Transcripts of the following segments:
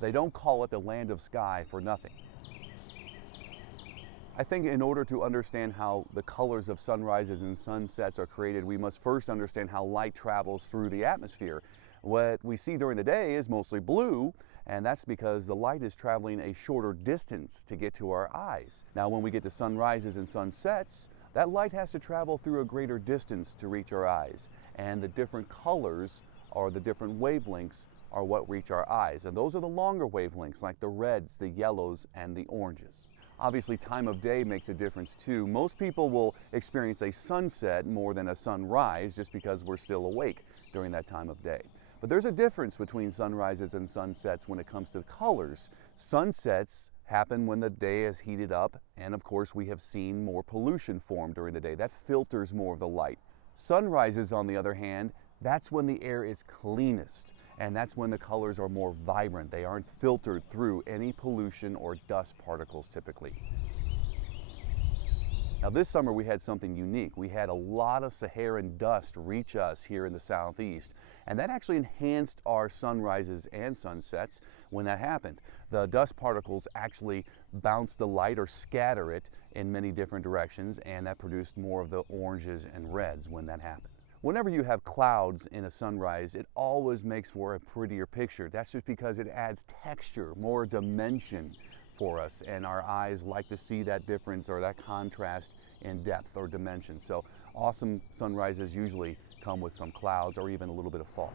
They don't call it the land of sky for nothing. I think in order to understand how the colors of sunrises and sunsets are created, we must first understand how light travels through the atmosphere. What we see during the day is mostly blue, and that's because the light is traveling a shorter distance to get to our eyes. Now, when we get to sunrises and sunsets, that light has to travel through a greater distance to reach our eyes, and the different colors or the different wavelengths are what reach our eyes. And those are the longer wavelengths, like the reds, the yellows, and the oranges. Obviously, time of day makes a difference too. Most people will experience a sunset more than a sunrise just because we're still awake during that time of day. But there's a difference between sunrises and sunsets when it comes to colors. Sunsets happen when the day is heated up, and of course we have seen more pollution form during the day. That filters more of the light. Sunrises, on the other hand, that's when the air is cleanest, and that's when the colors are more vibrant. They aren't filtered through any pollution or dust particles typically. Now this summer we had something unique. We had a lot of Saharan dust reach us here in the southeast, and that actually enhanced our sunrises and sunsets when that happened. The dust particles actually bounce the light or scatter it in many different directions, and that produced more of the oranges and reds when that happened. Whenever you have clouds in a sunrise, it always makes for a prettier picture. That's just because it adds texture, more dimension for us, and our eyes like to see that difference or that contrast in depth or dimension. So awesome sunrises usually come with some clouds or even a little bit of fog.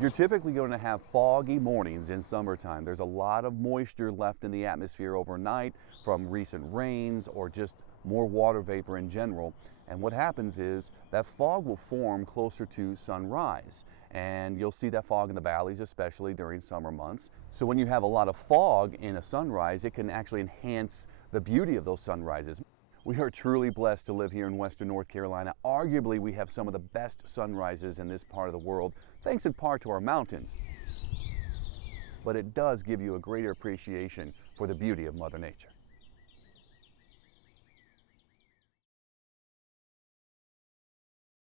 You're typically going to have foggy mornings in summertime. There's a lot of moisture left in the atmosphere overnight from recent rains or just more water vapor in general. And what happens is that fog will form closer to sunrise. And you'll see that fog in the valleys, especially during summer months. So when you have a lot of fog in a sunrise, it can actually enhance the beauty of those sunrises. We are truly blessed to live here in Western North Carolina. Arguably, we have some of the best sunrises in this part of the world, thanks in part to our mountains. But it does give you a greater appreciation for the beauty of Mother Nature.